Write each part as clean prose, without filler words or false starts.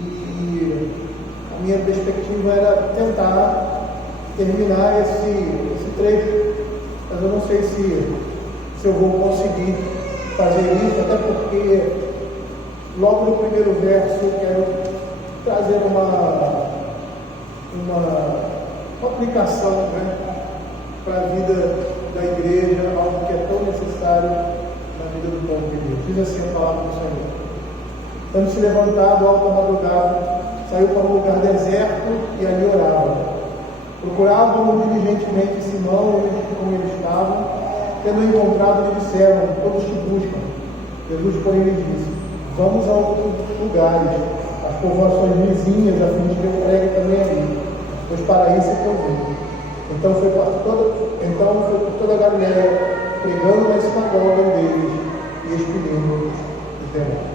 E a minha perspectiva era tentar terminar esse trecho, mas eu não sei se eu vou conseguir fazer isso, até porque logo no primeiro verso eu quero trazer uma aplicação, né, para a vida da igreja, algo que é tão necessário na vida do povo de Deus. Diz assim a palavra do Senhor: tendo se levantado alta madrugada, saiu para um lugar deserto e ali orava. Procuravam diligentemente Simão e os que com ele estavam. Tendo encontrado, lhe disseram: todos te buscam. Jesus, porém, lhe disse: vamos a outros lugares, às povoações vizinhas, a fim de que eu pregue também ali, pois para isso é que eu vim. Então foi por toda a Galiléia, pregando na sinagoga deles e expelindo os demônios.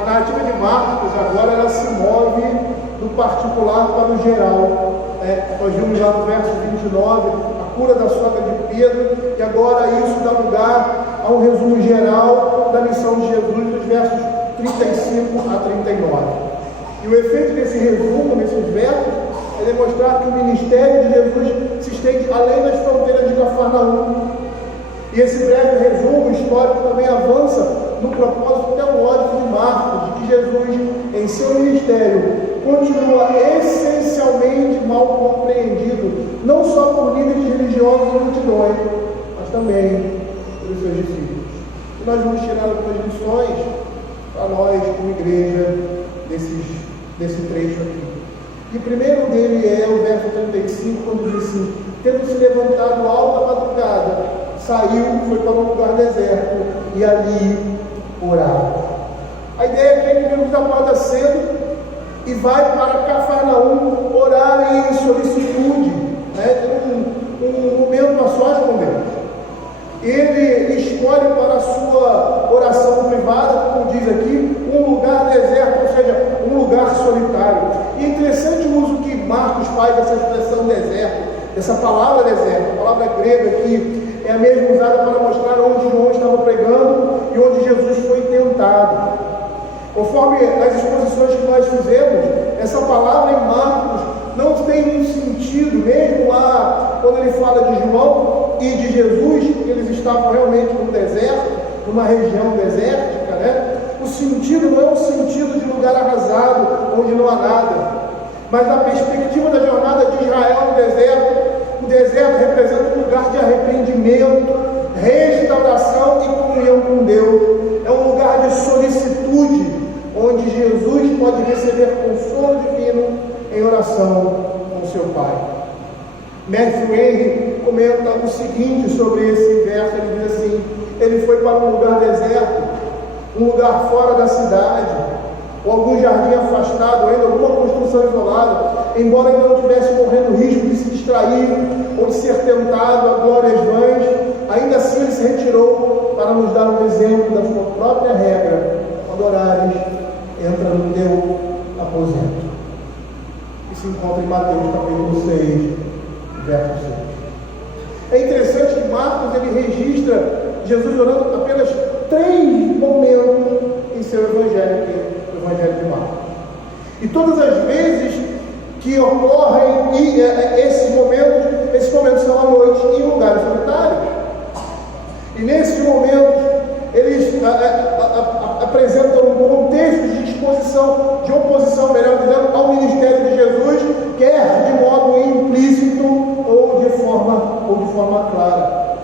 A narrativa de Marcos agora ela se move do particular para o geral. Nós vimos lá no verso 29 a cura da sogra de Pedro, e agora isso dá lugar a um resumo geral da missão de Jesus dos versos 35 a 39. E o efeito desse resumo, nesses versos, é demonstrar que o ministério de Jesus se estende além das fronteiras de Cafarnaum. E esse breve resumo histórico também avança no propósito teológico de Marcos, de que Jesus, em seu ministério, continua essencialmente mal compreendido, não só por líderes religiosos e multidões, mas também pelos seus discípulos. E nós vamos tirar algumas lições para nós, como igreja, desse trecho aqui. E o primeiro dele é o verso 35, quando diz assim: tendo se levantado alta madrugada, saiu, foi para um lugar deserto e ali orava. A ideia aqui é que Jesus acorda cedo e vai para Cafarnaum orar em solicitude, tem um momento a sós com Deus. Ele escolhe para a sua oração privada, como diz aqui, um lugar deserto, ou seja, um lugar solitário. E é interessante o uso que Marcos faz dessa expressão deserto, dessa palavra deserto. A palavra grega aqui é a mesma usada para mostrar onde João estava pregando e onde Jesus foi tentado. Conforme as exposições que nós fizemos, essa palavra em Marcos não tem um sentido, mesmo lá quando ele fala de João e de Jesus, que eles estavam realmente no deserto, numa região desértica, O sentido não é um sentido de lugar arrasado, onde não há nada, mas na perspectiva da jornada de Israel no deserto, o deserto representa um lugar de arrependimento, restauração e comunhão com Deus. É um lugar de solicitude, onde Jesus pode receber consolo divino em oração com seu Pai. Matthew Henry comenta o seguinte sobre esse verso, ele diz assim: ele foi para um lugar deserto, um lugar fora da cidade, ou algum jardim afastado, ou ainda alguma construção isolada, embora ele não tivesse correndo risco de se distrair ou de ser tentado a glórias vãs, ainda assim ele se retirou para nos dar um exemplo da sua própria regra: quando orares, entra no teu aposento. Isso se encontra em Mateus capítulo 6, verso 6. É interessante que Marcos ele registra Jesus orando apenas 3 momentos em seu evangelho, que é o evangelho de Marcos. E todas as vezes que ocorrem esses momentos são à noite em lugares solitários. E nesses momentos eles apresentam um contexto de exposição, de oposição, melhor dizendo, ao ministério de Jesus, quer de modo implícito ou de forma clara.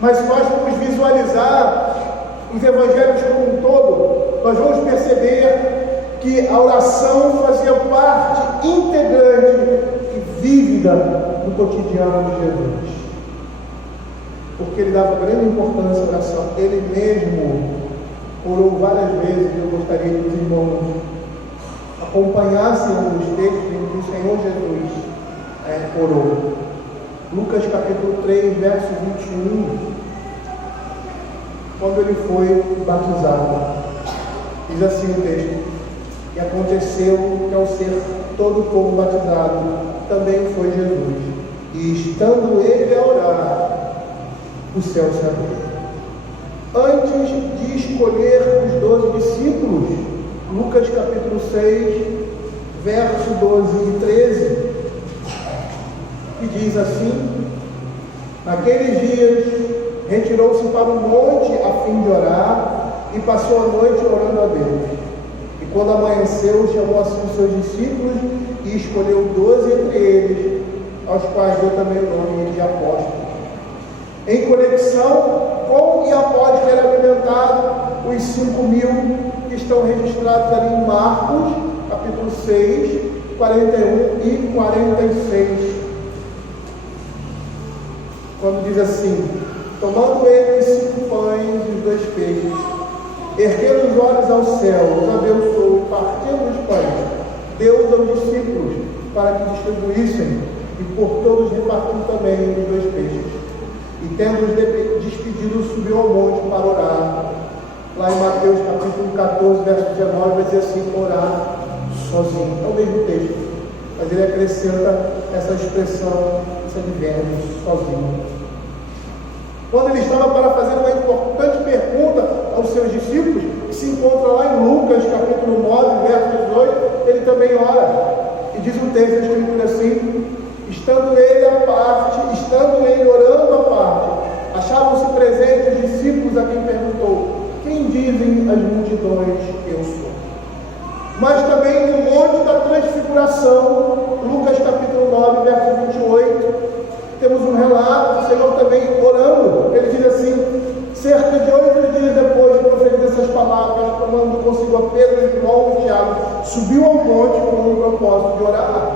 Mas nós vamos visualizar os evangelhos como um todo, nós vamos perceber que a oração fazia parte integrante e vívida do cotidiano de Jesus, porque ele dava grande importância à oração. Ele mesmo orou várias vezes. Eu gostaria que os irmãos acompanhassem os textos em que o Senhor Jesus orou. Lucas capítulo 3, verso 21, quando ele foi batizado, diz assim o texto: e aconteceu que ao ser todo o povo batizado, também foi Jesus, e estando ele a orar, o céu se abriu. Antes de escolher os 12 discípulos, Lucas capítulo 6, verso 12 e 13, que diz assim: naqueles dias retirou-se para o monte a fim de orar, e passou a noite orando a Deus. E quando amanheceu, chamou assim os seus discípulos e escolheu 12 entre eles, aos quais deu também o nome de apóstolos, em conexão com e após ter alimentado os 5.000 que estão registrados ali em Marcos, capítulo 6, 41 e 46. Quando diz assim: tomando ele os 5 pães e os 2 peixes, erguendo os olhos ao céu, os abençoou e partindo os pães, deu aos discípulos para que distribuíssem, e por todos repartiu também os 2 peixes. E tendo-os despedido, subiu ao monte para orar. Lá em Mateus capítulo 14, verso 19, vai dizer assim: orar sozinho. É o mesmo texto, mas ele acrescenta essa expressão, esse advérbio, sozinho. Quando ele estava para fazer uma importante pergunta aos seus discípulos, que se encontra lá em Lucas capítulo 9, verso 18, ele também ora. E diz o texto da Escritura assim: estando ele orando à parte, achavam-se presentes os discípulos, a quem perguntou: quem dizem as multidões que eu sou? Mas também no monte da transfiguração, Lucas capítulo 9, verso 28, temos um relato do Senhor também orando. Ele diz assim: cerca de 8 dias depois de proferir essas palavras, tomando consigo a Pedro, João e Tiago, subiu ao monte com o propósito de orar.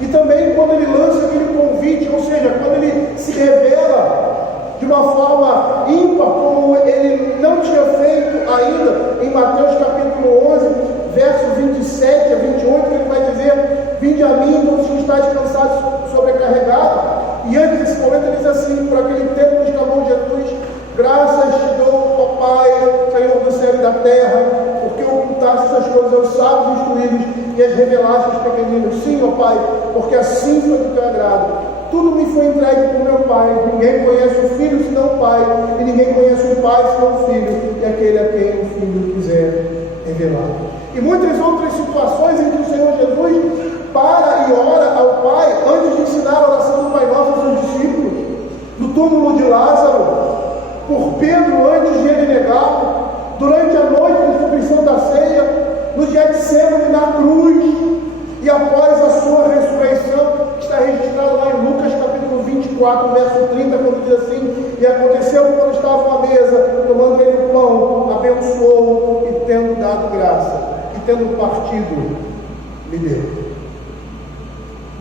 E também quando ele lança aquele convite, ou seja, quando ele se revela de uma forma ímpar, como ele não tinha feito ainda, em Mateus capítulo 11, verso 27 a 28, que ele vai dizer: vinde a mim, todos que estáis cansados, sobrecarregados. E antes desse momento ele diz assim: por aquele tempo nos clamou Jesus: graças te dou, ó Pai, Senhor do céu e da terra, porque ocultaste essas coisas aos sábios instruídos e as revelaste aos pequeninos. Sim, ó Pai, porque assim foi do teu agrado. Tudo me foi entregue por meu Pai. Ninguém conhece o Filho senão o Pai, e ninguém conhece o Pai senão o Filho, e aquele a quem o Filho quiser revelar. E muitas outras situações em que o Senhor Jesus para e ora ao Pai antes de ensinar a oração do Pai Nosso aos seus discípulos, no túmulo de Lázaro, por Pedro antes de ele negá-lo, durante a noite da instituição da ceia, no Getsêmani, na cruz, e após a sua ressurreição, que está registrado lá em Lucas capítulo 24, verso 30, quando diz assim: e aconteceu quando estavam à mesa, tomando ele o pão, abençoou e tendo dado graça, e tendo partido, lhe deu.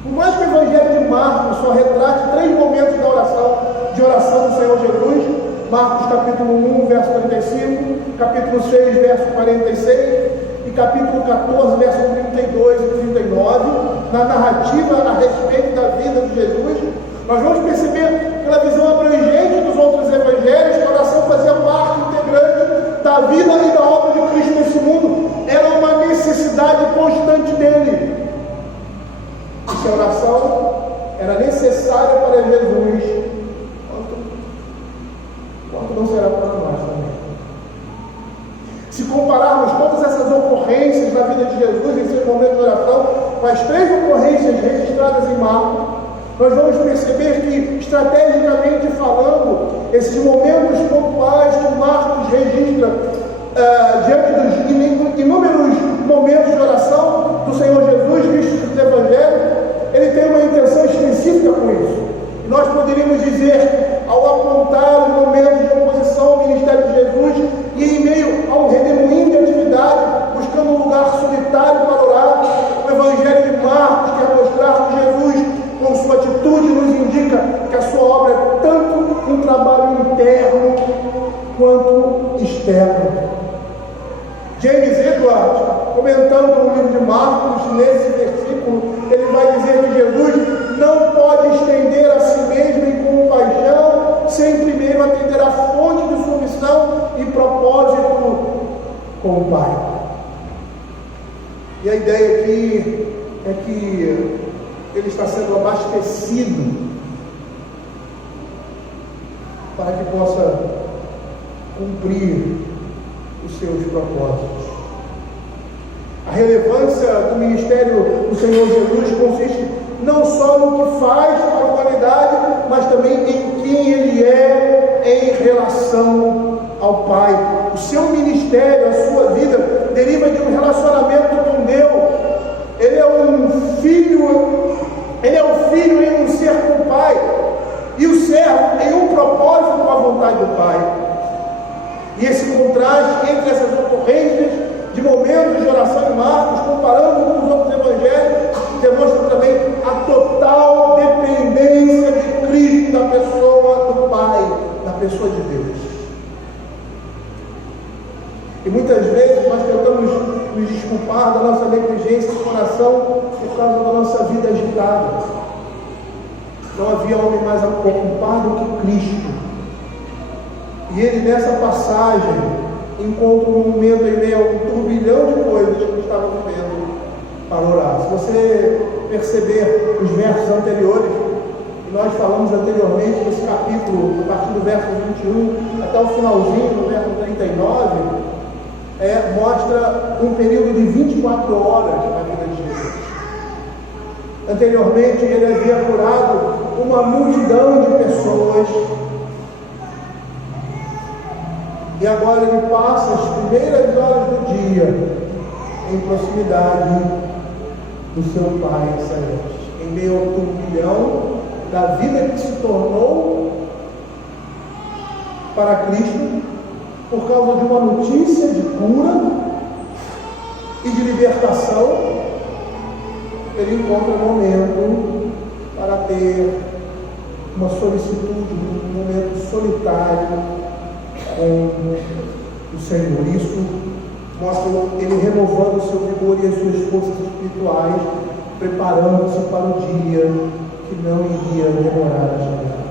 Por mais que o Evangelho de Marcos só retrate 3 momentos de oração do Senhor Jesus, Marcos capítulo 1, verso 35, capítulo 6, verso 46, e capítulo 14, verso 32 e 39, na narrativa a respeito da vida de Jesus, nós vamos perceber pela visão abrangente dos outros evangelhos que a oração fazia parte integrante da vida e da obra de Cristo nesse mundo. Era uma necessidade constante dele. E se a oração era necessária para Jesus, quanto não será para nós também? Se compararmos todas essas ocorrências na vida de Jesus em seu momento de oração com as 3 ocorrências registradas em Marcos, nós vamos perceber que, estrategicamente falando, esses momentos pontuais que Marcos registra diante dos inúmeros momentos de oração do Senhor Jesus vistos nos Evangelhos, ele tem uma intenção específica com isso. E nós poderíamos dizer, ao apontar os momentos de oposição ao ministério de Jesus e em meio a um redemoinho de atividade, buscando um lugar solitário para orar, o Evangelho de Marcos quer mostrar que Jesus, com sua atitude, nos indica que a sua obra é tanto um trabalho interno quanto externo. James Edwards, comentando o livro de Marcos, nesse versículo, ele vai dizer que Jesus não pode estender a si mesmo em compaixão sem primeiro atender à fonte de sua missão e propósito com o Pai. E a ideia aqui é que ele está sendo abastecido para que possa cumprir os seus propósitos. A relevância do ministério do Senhor Jesus consiste não só no que faz para a humanidade, mas também em quem Ele é em relação ao Pai. O seu ministério, a sua vida, deriva de um relacionamento com Deus. Ele é um filho, Ele é um filho em um ser com o Pai, e o servo em um propósito com a vontade do Pai. E esse contraste entre essas ocorrências de momentos de oração em Marcos, comparando com os outros evangelhos, demonstra também a total dependência de Cristo da pessoa do Pai, da pessoa de Deus. E muitas vezes nós tentamos nos desculpar da nossa negligência de oração por causa da nossa vida agitada. Não havia homem mais ocupado que Cristo. E ele, nessa passagem, encontra um momento em meio a um turbilhão de coisas que ele estava vivendo para orar. Se você perceber os versos anteriores, e nós falamos anteriormente nesse capítulo, a partir do verso 21 até o finalzinho, no verso 39, mostra um período de 24 horas na vida de Jesus. Anteriormente, ele havia curado uma multidão de pessoas, e agora ele passa as primeiras horas do dia em proximidade do seu Pai Celeste, em meio ao turbilhão da vida que se tornou para Cristo, por causa de uma notícia de cura e de libertação. Ele encontra um momento para ter uma solicitude, um momento solitário com o Senhor. Isso mostra ele renovando o seu vigor e as suas forças espirituais, preparando-se para o dia que não iria demorar a chegar.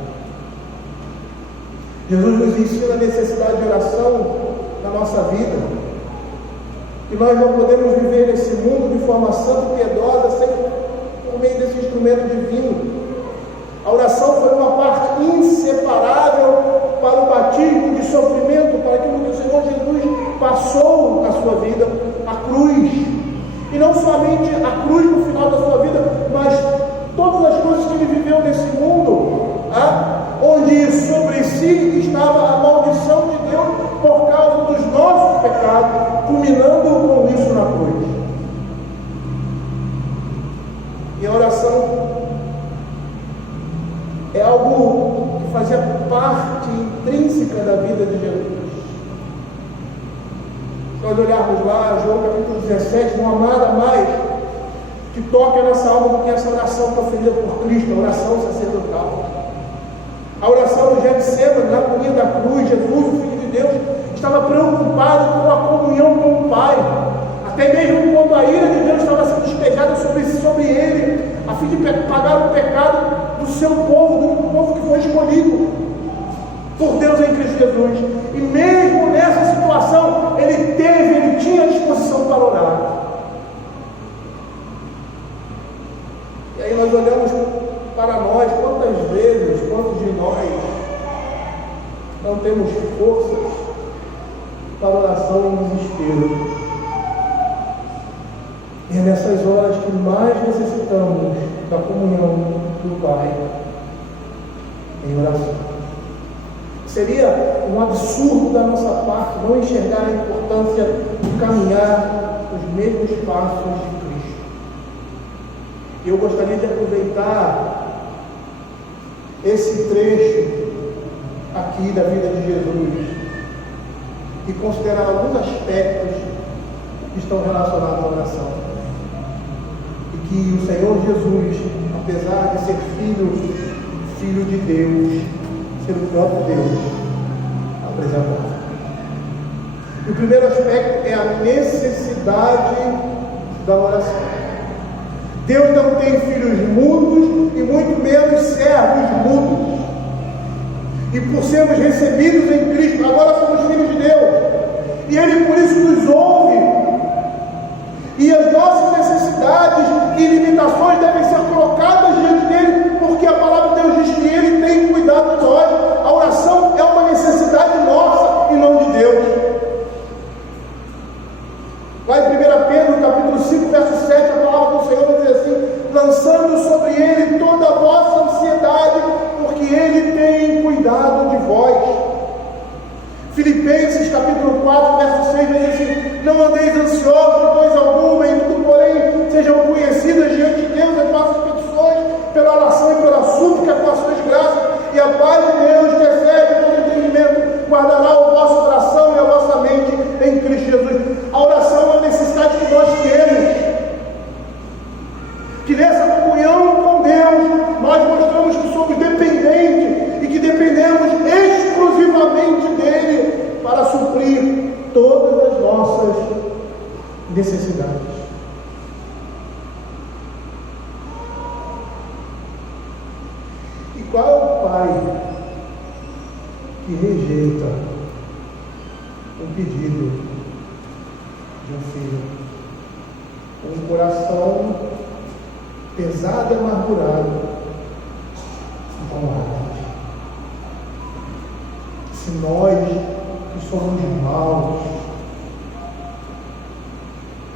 Jesus nos ensina a necessidade de oração na nossa vida, e nós não podemos viver nesse mundo de forma santa e piedosa sem por meio desse instrumento divino. A oração foi uma parte inseparável para o batismo de sofrimento, para aquilo que o Senhor Jesus passou na sua vida, a cruz. E não somente a cruz no final da sua vida, mas todas as coisas que ele viveu nesse mundo, onde sobre si estava a maldição de Deus por causa dos nossos pecados, culminando com isso na cruz. E a oração é algo que fazia parte intrínseca da vida de Jesus. Se nós olharmos lá, João capítulo 17, não há nada mais que toque a nossa alma do que essa oração proferida por Cristo, a oração sacerdotal. A oração do Getsemane, na agonia da cruz, Jesus, o Filho de Deus, estava preocupado com a comunhão com o Pai. Até mesmo quando a ira de Deus estava sendo despejada sobre ele, a fim de pagar o pecado do seu povo, do povo que foi escolhido por Deus em Cristo Jesus. E mesmo nessa situação, ele tinha disposição para orar. E aí nós olhamos para nós, quantas vezes, quantos de nós não temos forças para oração em desespero? E é nessas horas que mais necessitamos da comunhão do Pai em oração. Seria um absurdo da nossa parte não enxergar a importância de caminhar os mesmos passos de Cristo. E eu gostaria de aproveitar esse trecho aqui da vida de Jesus e considerar alguns aspectos que estão relacionados à oração. E que o Senhor Jesus, apesar de ser filho de Deus, ser o próprio Deus, apresentou. E o primeiro aspecto é a necessidade da oração. Deus não tem filhos mudos e muito menos servos mudos. E por sermos recebidos em Cristo, agora somos filhos de Deus. E Ele por isso nos ouve. E as nossas necessidades e limitações devem ser colocadas diante dele, porque a palavra de Deus diz que Ele tem cuidado de nós. A oração é uma necessidade nossa e não de Deus. Lá Lá em 1 Pedro, capítulo 5, verso 7, a palavra do Senhor vai dizer assim: lançando sobre ele toda a vossa ansiedade, porque ele tem cuidado de vós. Filipenses, capítulo 4, verso 6, vai dizer assim: não andeis ansiosos de coisa alguma, em tudo, porém, sejam conhecidas diante de Deus as vossas petições, pela oração e pela súplica, com ações de graça, e a paz de Deus, que excede todo entendimento, guardará o vosso coração e a vossa mente em Cristo Jesus. A oração é uma necessidade que nós temos, que nessa comunhão com Deus nós mostramos que somos dependentes e que dependemos exclusivamente dele para suprir todas as nossas necessidades. E qual é o pai que rejeita um pedido de um filho? Um coração pesado e amargurado com arte. Se nós que somos maus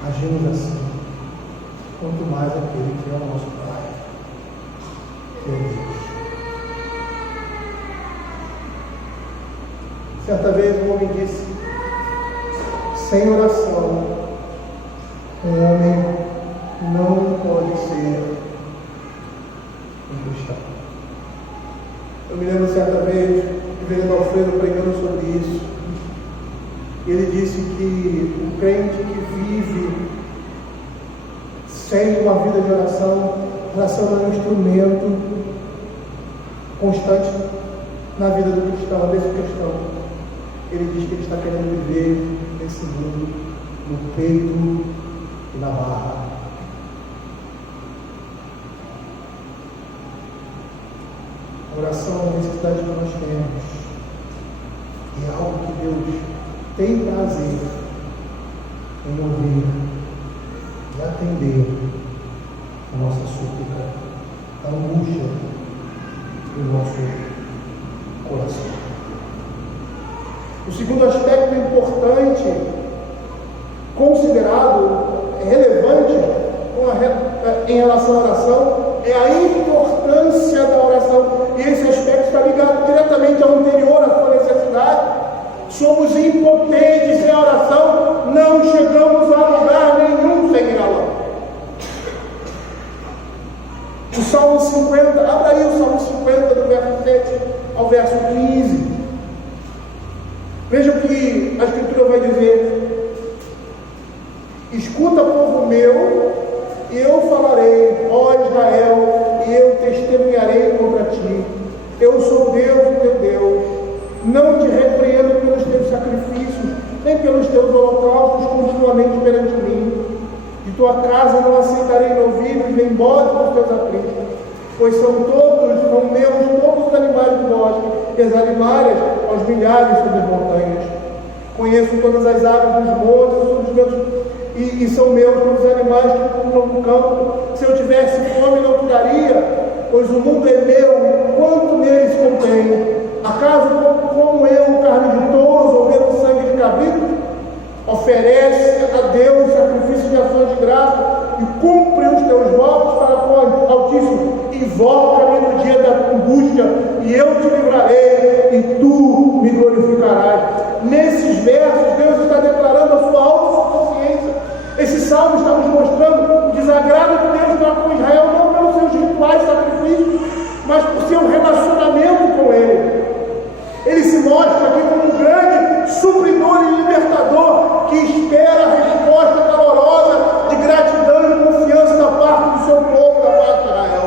agimos assim, quanto mais aquele que é o nosso Pai, que é Deus. Certa vez um homem disse: sem oração, um homem não pode ser um cristão. Eu me lembro certa vez o vereador Alfredo pregando sobre isso. Ele disse que o crente que vive sem uma vida de oração, oração é um instrumento constante na vida do cristão, desse cristão. Ele diz que ele está querendo viver nesse mundo, no peito e na barra. A oração é uma necessidade que nós temos, e é algo que Deus tem prazer em ouvir e atender a nossa súplica, a angústia do nosso coração. O segundo aspecto importante, considerado relevante em relação à oração, é a importância da oração. E esse aspecto está ligado diretamente ao anterior, à sua necessidade. Somos impotentes sem oração, não chegamos a lugar nenhum sem ela. O Salmo 50, abra aí o Salmo 50, do verso 7 ao verso 15. Veja o que a Escritura vai dizer: escuta, povo meu, e eu falarei, ó Israel, e eu testemunharei contra ti. Eu sou Deus, o teu Deus. Não te repreendo pelos teus sacrifícios, nem pelos teus holocaustos continuamente perante mim. De tua casa não aceitarei novilhos, nem bodes dos teus apriscos, pois são meus todos os animais do bosque, e as animárias aos milhares sobre as montanhas. Conheço todas as aves dos montes, e são meus todos os animais que pulam no campo. Se eu tivesse fome, não curaria, pois o mundo é meu, quanto nele se contém. Acaso como eu carne de touros ou bebo sangue de cabrito? Oferece a Deus sacrifício de ações de graça e cumpre os teus votos para com o Altíssimo. Invoca-me no dia da angústia e eu te livrarei e tu me glorificarás. Nesses versos, Deus está declarando a sua autossuficiência. Esse salmo está nos mostrando o desagrado de Deus para com Israel, não pelos seus rituais e sacrifícios, mas por seu relacionamento com Ele. Ele se mostra aqui como um grande supridor e libertador que espera a resposta calorosa de gratidão e confiança da parte do seu povo, da parte de Israel.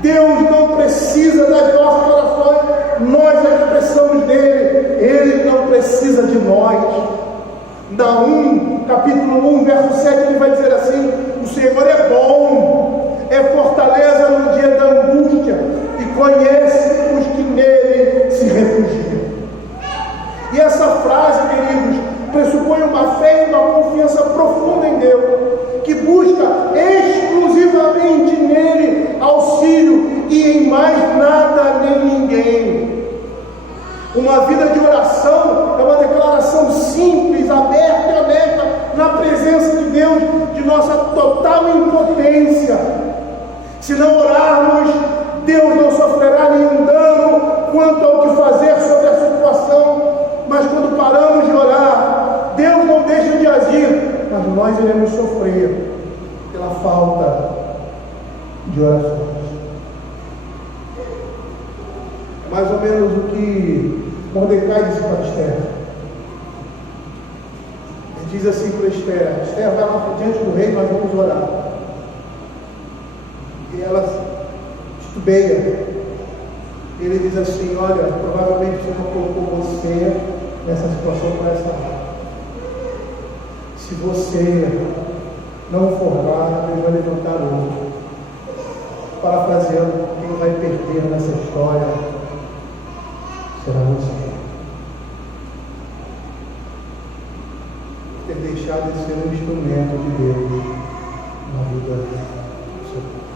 Deus não precisa das nossas orações, nós é que precisamos dele. Ele não precisa de nós. Naum, capítulo 1, verso 7, ele vai dizer assim: o Senhor é bom, é fortaleza no dia da angústia e conhece os que nele se refugiam. E essa frase, queridos, pressupõe uma fé e uma confiança profunda em Deus, que busca exclusivamente nele auxílio e em mais nada nem ninguém. Uma vida de oração é uma declaração simples, aberta e honesta na presença presença de Deus de nossa total impotência. Se não orarmos, Deus não sofrerá nenhum dano quanto ao que fazer sobre a situação, mas quando paramos de orar, Deus não deixa de agir, mas nós iremos sofrer pela falta de orações. É mais ou menos o que Mordecai disse para Esther. Ele diz assim para Esther: Esther, vai lá diante do rei, nós vamos orar. E ela titubeia. Ele diz assim: olha, provavelmente você não colocou você nessa situação para essa hora. Se você não for lá, Deus vai levantar outro. Parafraseando, quem vai perder nessa história será você. Ter deixado de ser um instrumento de Deus na vida do seu povo.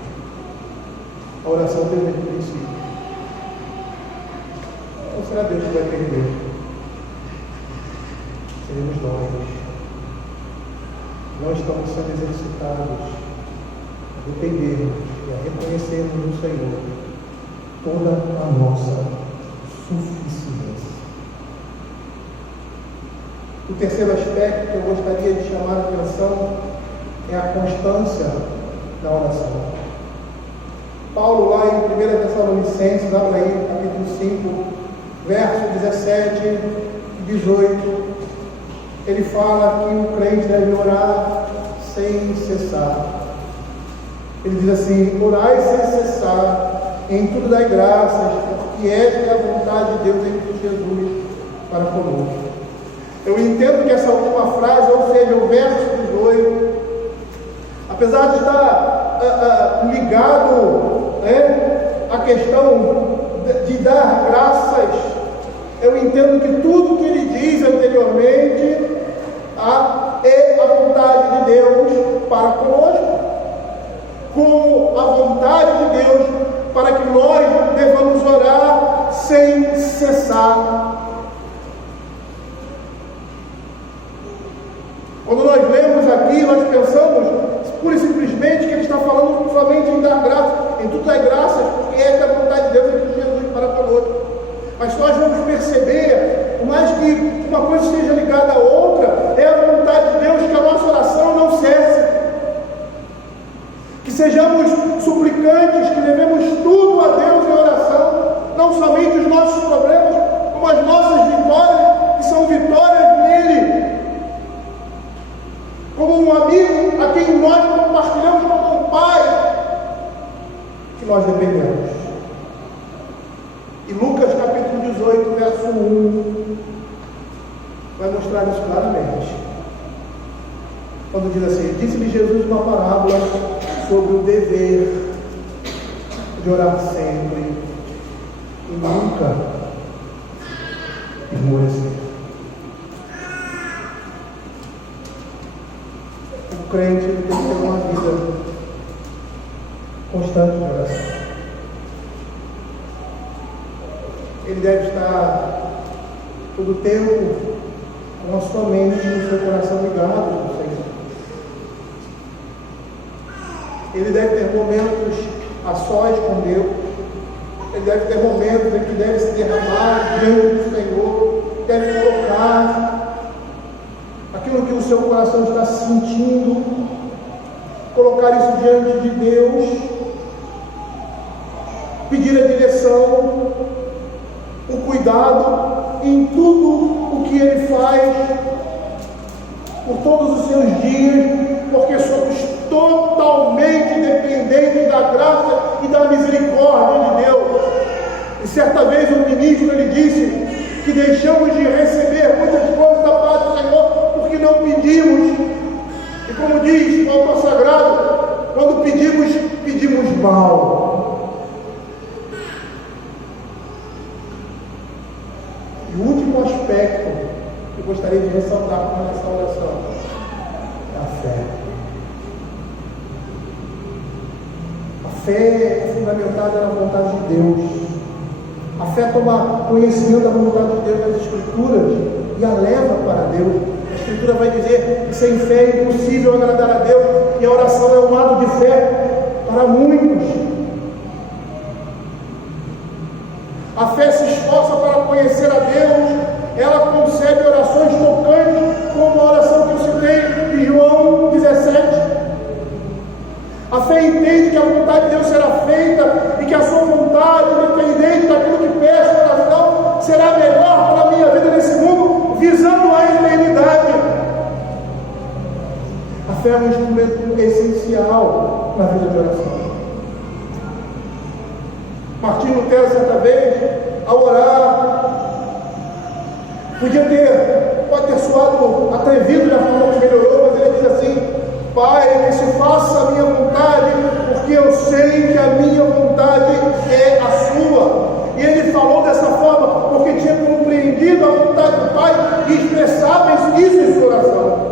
A oração tem um princípio. Não será Deus que vai perder. Seremos nós. Nós estamos sendo exercitados a dependermos e a reconhecermos no Senhor toda a nossa suficiência. O terceiro aspecto que eu gostaria de chamar a atenção é a constância da oração. Paulo, lá em 1 Tessalonicenses, abra aí, capítulo 5, verso 17 e 18, ele fala que o crente deve orar sem cessar. Ele diz assim: orai sem cessar, em tudo dai graças, porque esta é a vontade de Deus em Cristo Jesus para conosco. Eu entendo que essa última frase, ou seja, o verso 18, apesar de estar ligado à questão de dar graças, eu entendo que tudo que ele diz anteriormente é a vontade de Deus para conosco, como a vontade de Deus para que nós devamos orar sem cessar. Quando nós lemos aqui, nós pensamos pura e simplesmente que ele está falando somente em dar graças, em tudo dar graças, porque esta é a vontade de Deus em Cristo Jesus para conosco. Mas nós vamos perceber, por mais que uma coisa esteja ligada à outra, é a vontade de Deus que a nossa oração não cesse. Que sejamos suplicantes, que levemos tudo a Deus em oração, não somente os nossos problemas, como as nossas vitórias, que são vitórias nele. Como um amigo a quem nós compartilhamos, como um pai que nós dependemos. E Lucas capítulo 18, verso 1, vai mostrar isso claramente. Quando diz assim: disse-lhe Jesus uma parábola sobre o dever de orar sempre e nunca esmorecer. O crente tem que ter uma vida constante de oração. Ele deve estar todo o tempo com a sua mente e o seu coração ligados no Senhor. Ele deve ter momentos a sós com Deus. Ele deve ter momentos em que deve se derramar diante do Senhor. Deve colocar aquilo que o seu coração está sentindo, colocar isso diante de Deus, pedir a direção, o cuidado em tudo o que ele faz, por todos os seus dias, porque somos totalmente dependentes da graça e da misericórdia de Deus. E certa vez um ministro ele disse que deixamos de receber muitas coisas da parte do Senhor porque não pedimos. E como diz o autor sagrado, quando pedimos, pedimos mal. E o último aspecto que eu gostaria de ressaltar com essa oração é a fé. A fé é fundamentada na vontade de Deus. A fé toma conhecimento da vontade de Deus nas Escrituras e a leva para Deus. As Escritura vai dizer que sem fé é impossível agradar a Deus, e a oração é um ato de fé para muitos. A fé se esforça para conhecer a Deus, ela concebe orações tocantes, como a oração que eu citei de João 17. A fé entende que a vontade de Deus será feita e que a sua vontade, independente daquilo que peço em oração, será melhor para a minha vida nesse mundo, visando a eternidade. A fé é um instrumento essencial na vida de oração. Martinho Lutero, certa vez, ao orar, pode ter soado atrevido da forma que melhorou, mas ele diz assim: Pai, que se faça a minha vontade, porque eu sei que a minha vontade é a sua. E ele falou dessa forma porque tinha compreendido a vontade do Pai e expressava isso em sua oração.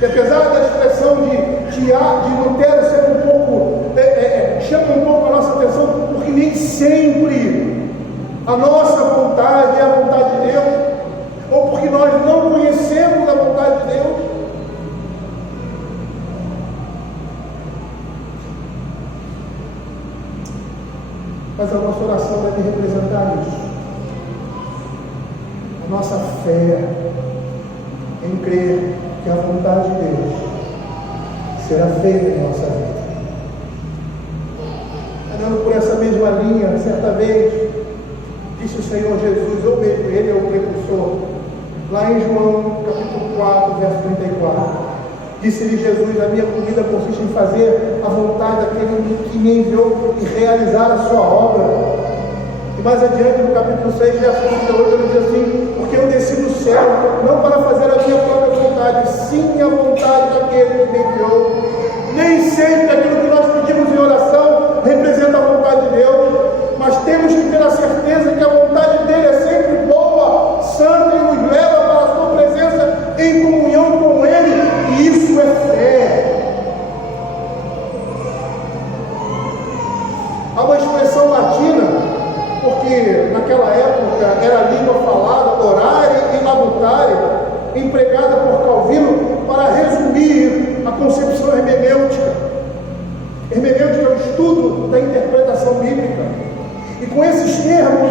E apesar da expressão de Lutero ser um pouco, chama um pouco a nossa atenção, porque nem sempre a nossa vontade é a vontade de Deus, ou porque nós não conhecemos a vontade de Deus. Mas a nossa oração deve representar isso. A nossa fé em crer que a vontade de Deus será feita em nossa vida. Andando por essa mesma linha, certa vez, disse o Senhor Jesus, ou mesmo Ele é o precursor, lá em João capítulo 4, verso 34, disse-lhe Jesus: a minha comida consiste em fazer a vontade daquele que me enviou e realizar a sua obra. E mais adiante, no capítulo 6, verso 38, ele diz assim: porque eu desci do céu, não para fazer a minha própria vontade, sim a vontade daquele que me enviou. Nem sempre aquilo que nós pedimos em oração representa a vontade de Deus, mas temos que ter a certeza que a vontade dele é sempre boa, santa, e nos leva para a sua presença em comunhão com ele, e isso é fé. Há uma expressão latina, porque naquela época era a língua falada, orare e labutare, empregada por Calvino para resumir a concepção hermenêutica. Hermenêutica é o estudo da interpretação bíblica. E com esses termos,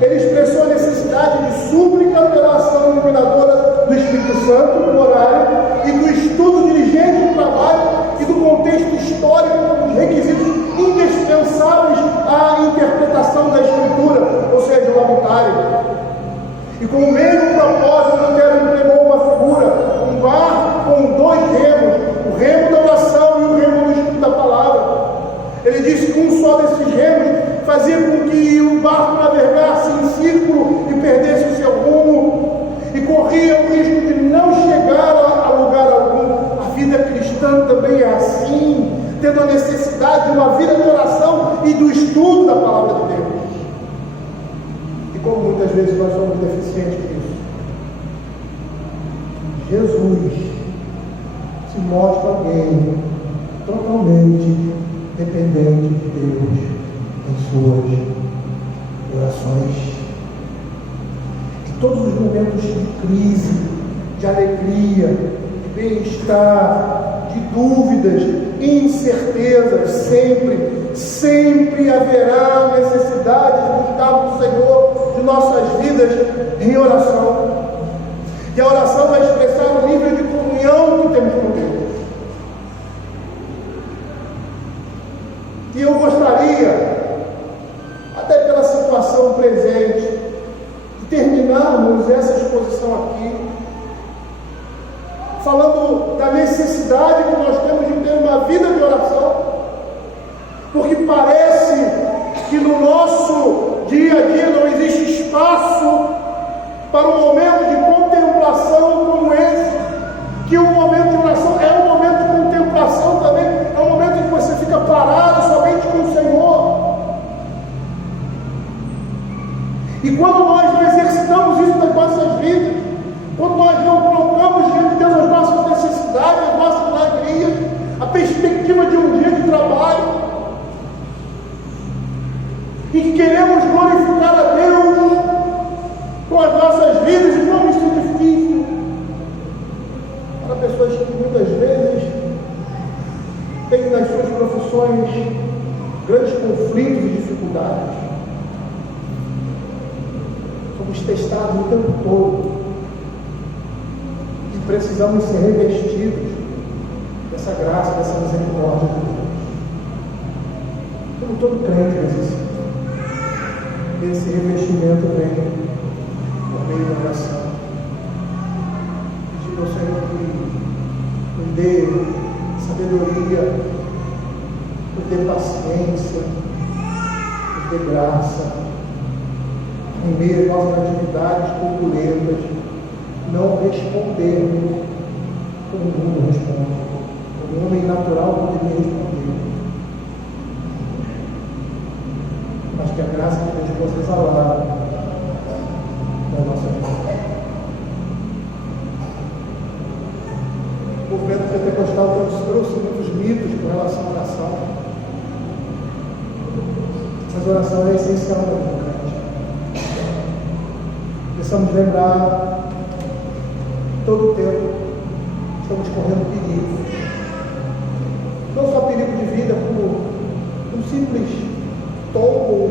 ele expressou a necessidade de súplica pela ação iluminadora do Espírito Santo, no horário, e do estudo diligente do trabalho e do contexto histórico dos requisitos indispensáveis à interpretação da Escritura, ou seja, o labutário. E com o mesmo propósito, Lutero empregou uma figura, um barco com dois remos, o remo da oração e o remo do estudo da palavra. Ele disse que um só desses remos fazia com que o barco navegasse em círculo e perdesse o seu rumo, e corria o risco de não chegar a lugar algum. A vida cristã também é assim, tendo a necessidade de uma vida de oração e do estudo da palavra de Deus. E como muitas vezes nós somos deficientes nisso, Jesus se mostra alguém totalmente dependente de Deus em suas orações. Em todos os momentos de crise, de alegria, de bem-estar, de dúvidas, incertezas, sempre haverá necessidade de buscarmos o Senhor de nossas vidas em oração. E a oração vai expressar o nível de comunhão que temos com Deus. E eu gostaria, até pela situação presente, de terminarmos essa exposição aqui, falando da necessidade que nós temos de ter uma vida de oração, porque parece que no nosso dia a dia não existe espaço para um momento de contemplação como esse, que o momento de oração é um momento de contemplação também, é um momento em que você fica parado somente com o Senhor. E quando nós não exercitamos isso nas nossas vidas, quando nós não colocamos diante de Deus as nossas necessidades, as nossas alegrias, a perspectiva de um dia de trabalho, e que queremos glorificar a Deus todo. E precisamos ser revestidos dessa graça, dessa misericórdia de Deus. Como todo crente necessita. Esse revestimento vem por meio da oração. Pedindo ao Senhor que nos dê sabedoria, nos dê paciência, nos dê graça, em meio às nossas atividades turbulentas, não respondermos como o mundo responde, como o homem natural poderia responder. Mas que a graça de Deus possa exalar da nossa vida. O movimento pentecostal trouxe muitos mitos com relação à oração. Mas a oração é essencial para o crente. Precisamos lembrar todo o tempo estamos correndo perigo. Não só perigo de vida, como um simples tombo,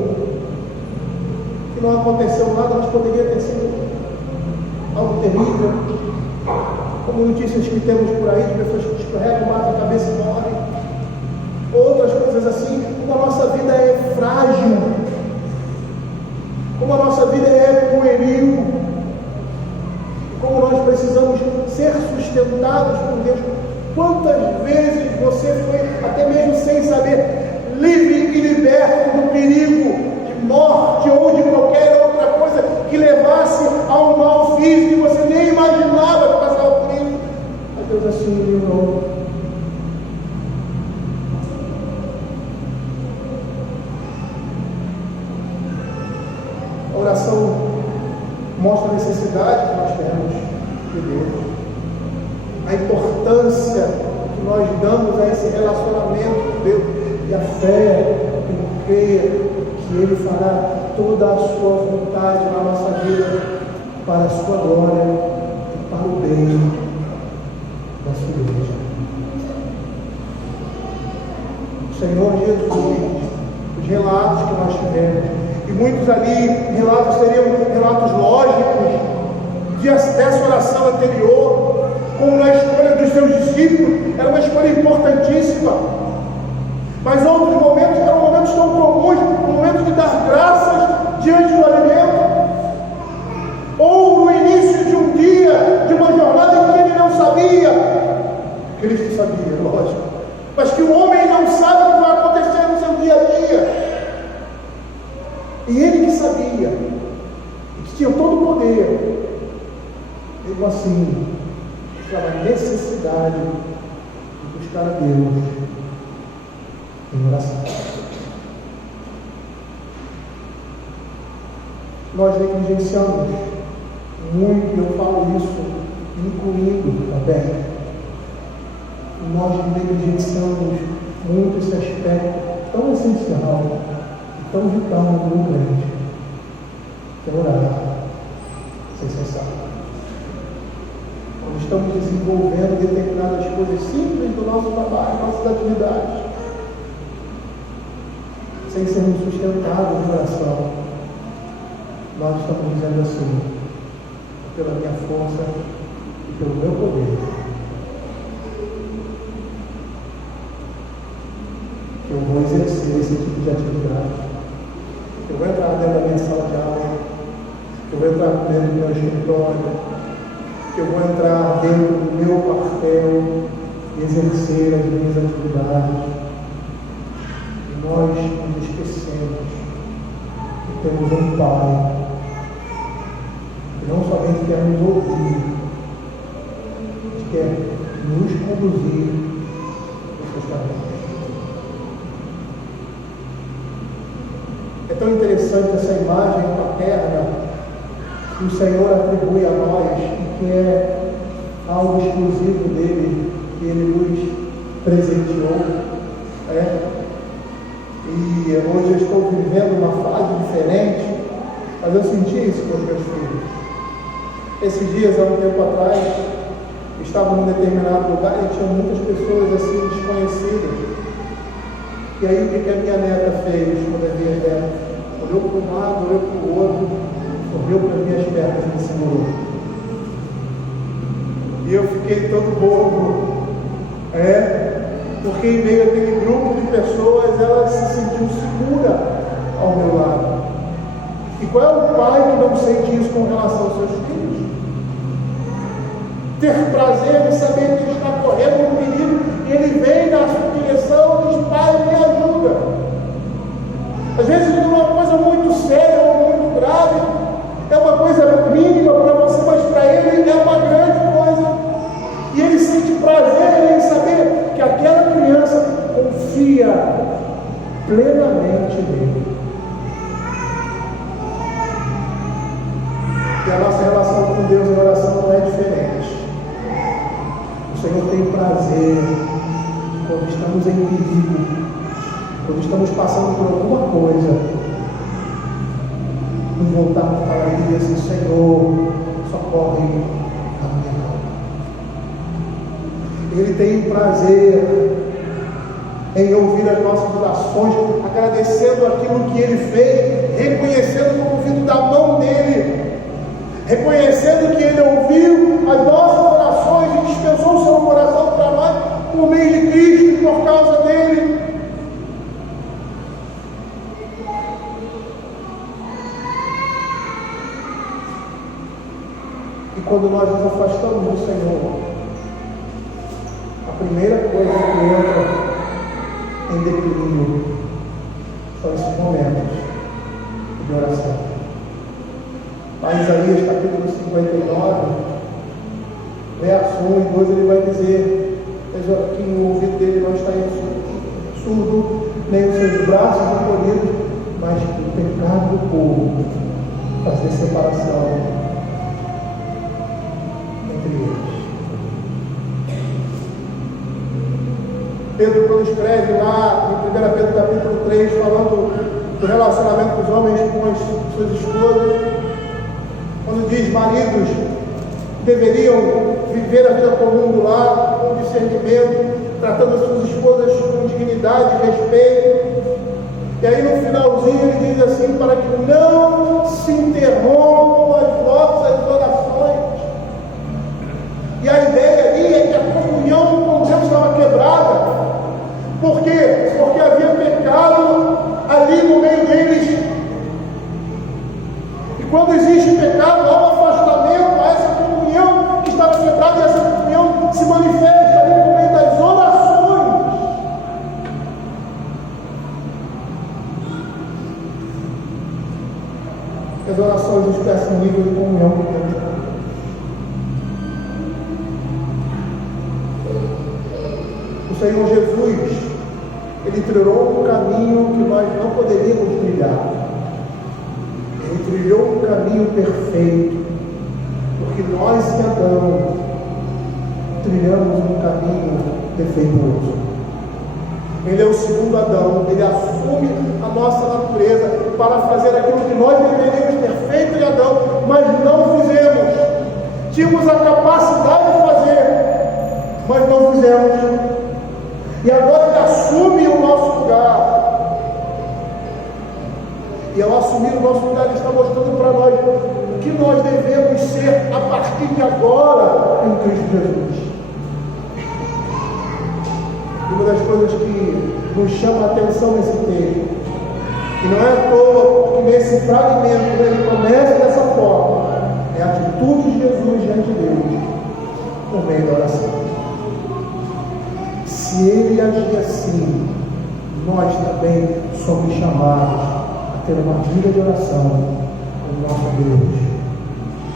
que não aconteceu nada, mas poderia ter sido algo terrível. Como notícias que temos por aí de pessoas que escorregam, batem a cabeça e morrem. Outras coisas assim, como a nossa vida é frágil, como a nossa vida é pueril, como nós precisamos ser sustentados por Deus. Quantas vezes você foi, até mesmo sem saber, livre e liberto do perigo de morte ou de qualquer outra coisa que levasse a um mal físico que você nem imaginava que passava por isso. Mas Deus assim o livrou. A oração mostra a necessidade que nós temos de Deus, a importância que nós damos a esse relacionamento com Deus e a fé em crer que Ele fará toda a sua vontade na nossa vida para a sua glória e para o bem da sua igreja. O Senhor Jesus, os relatos que nós tivemos, e muitos ali relatos seriam relatos lógicos dessa oração anterior, como na escolha dos seus discípulos, era uma escolha importantíssima. Mas outros momentos eram momentos tão comuns, o momento de dar graças diante do alimento, ou no início de um dia, de uma jornada em que ele não sabia. Cristo sabia, lógico, mas que o homem não sabe o que vai acontecer no seu dia a dia. E ele que sabia, e que tinha todo o poder, mesmo assim, estava a necessidade de buscar a Deus em oração. Nós negligenciamos muito, eu falo isso, incluindo também, nós negligenciamos muito esse aspecto tão essencial, tão vital no crente, que é orar, sem cessar. Quando estamos desenvolvendo determinadas coisas simples do nosso trabalho, nossas atividades, sem sermos sustentados em oração, nós estamos dizendo assim: pela minha força e pelo meu poder, que eu vou exercer esse tipo de atividade. Eu vou entrar dentro da minha sala de aula, eu vou entrar dentro do meu escritório, eu vou entrar dentro do meu quartel e exercer as minhas atividades. E nós nos esquecemos que temos um Pai que não somente quer nos ouvir, mas quer nos conduzir nos seus caminhos. É tão interessante essa imagem paterna que o Senhor atribui a nós e que é algo exclusivo dele, que ele nos presenteou. E hoje eu estou vivendo uma fase diferente, mas eu senti isso com os meus filhos. Esses dias, há um tempo atrás, estava num determinado lugar e tinha muitas pessoas assim desconhecidas. E aí o que a minha neta fez quando eu vi ela? Olhou para um lado, olhou para o outro, correu para minhas pernas e me segurou. E eu fiquei todo bobo. Porque em meio àquele grupo de pessoas, ela se sentiu segura ao meu lado. E qual é o pai que não sente isso com relação aos seus filhos? Ter prazer em saber que ele está correndo um perigo e ele vem na sua direção e diz: pai, me ajuda. Às vezes não é uma coisa muito séria ou muito grave, é uma coisa mínima para você, mas para ele é uma grande coisa. E ele sente prazer em saber que aquela criança confia plenamente nele. E a nossa relação com Deus em oração não é diferente. O Senhor tem prazer quando estamos em perigo, quando estamos passando por alguma coisa, em voltarmos para Ele e dizer assim: Senhor, socorre a minha alma. Ele tem prazer em ouvir as nossas orações, agradecendo aquilo que Ele fez, reconhecendo como vindo da mão dEle, reconhecendo que Ele ouviu as nossas orações e dispensou o seu coração para nós por meio de Cristo e por causa dEle. E quando nós nos afastamos do Senhor, a primeira coisa que entra em declínio são esses momentos de oração. Lá em Isaías capítulo 59, verso 1 e 2, ele vai dizer que o ouvido dele não está surdo, nem os seus braços encolhidos, mas que o pecado do povo fazer separação entre eles. Pedro, quando escreve lá em 1 Pedro capítulo 3, falando do relacionamento dos homens com as suas esposas, quando diz: maridos deveriam viver a vida comum do lar, com discernimento, tratando as suas esposas com dignidade e respeito. E aí no finalzinho ele diz assim: para que não se interrompam as vossas orações. E a ideia ali é que a comunhão com Deus estava quebrada. Por quê? Porque havia pecado ali no meio deles. E quando existe pecado, há um afastamento, há essa comunhão que estava quebrada, e essa comunhão se manifesta ali no meio das orações. As orações expressam um nível de comunhão que temos com Deus. O Senhor Jesus, Ele trilhou um caminho que nós não poderíamos trilhar. Ele trilhou um caminho perfeito, porque nós e Adão trilhamos um caminho defeituoso. Ele é o segundo Adão, ele assume a nossa natureza para fazer aquilo que nós deveríamos ter feito em Adão, mas não fizemos. Tínhamos a capacidade de fazer, mas não fizemos. E agora Ele assume o nosso lugar. E ao assumir o nosso lugar, Ele está mostrando para nós o que nós devemos ser a partir de agora em Cristo Jesus. E uma das coisas que nos chama a atenção nesse texto, e não é à toa que nesse fragmento ele começa dessa forma, é a atitude de Jesus diante de Deus por meio da oração. Se Ele agir assim, nós também somos chamados a ter uma vida de oração com o nosso Deus,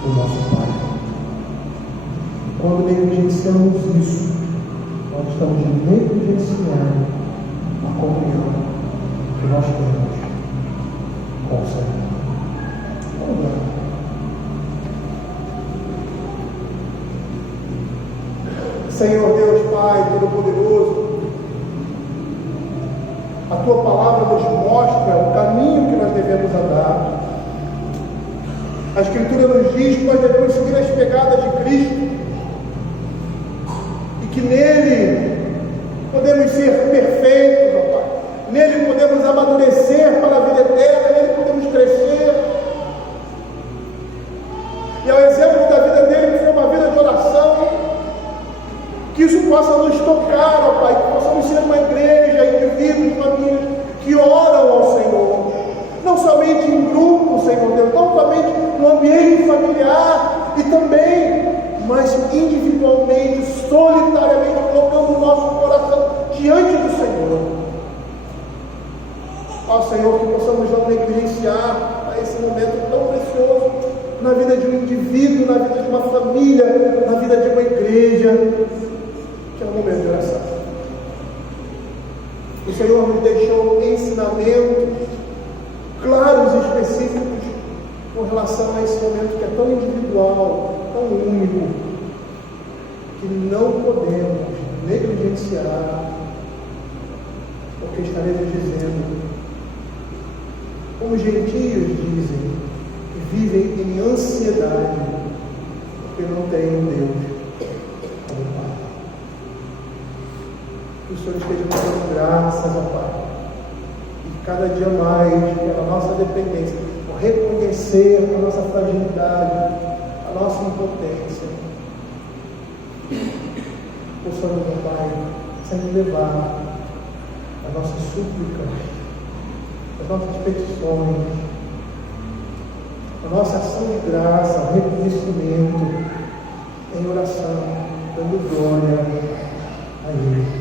o nosso Pai. Quando negligenciamos isso, nós estamos negligenciando a comunhão que nós temos com o Senhor. Vamos lá. Senhor Deus Pai Todo-Poderoso, a Tua palavra nos mostra o caminho que nós devemos andar. A Escritura nos diz que nós devemos seguir as pegadas de Cristo e que nele podemos ser perfeitos, ó Pai. Nele podemos amadurecer para a vida eterna, nele podemos crescer. Que isso possa nos tocar, ó Pai, que possamos ser uma igreja, indivíduos, famílias que oram ao Senhor. Não somente em grupo, Senhor Deus, não somente no ambiente familiar e também, mas individualmente, solitariamente, colocando o nosso coração diante do Senhor. Ó Senhor, que possamos não negligenciar a esse momento tão precioso na vida de um indivíduo, na vida de uma família, na vida de uma igreja, que é o momento de oração. O Senhor nos deixou ensinamentos claros e específicos com relação a esse momento que é tão individual, tão único, que não podemos negligenciar, porque estaremos dizendo, como os gentios dizem, que vivem em ansiedade, porque não têm um Deus como Pai. Que o Senhor esteja nos dando graças, ó Pai, e cada dia mais, pela nossa dependência, por reconhecer a nossa fragilidade, a nossa impotência, possamos, ó Pai, sempre levar as nossas súplicas, as nossas petições, a nossa ação de graça, o reconhecimento em oração, dando glória a Ele.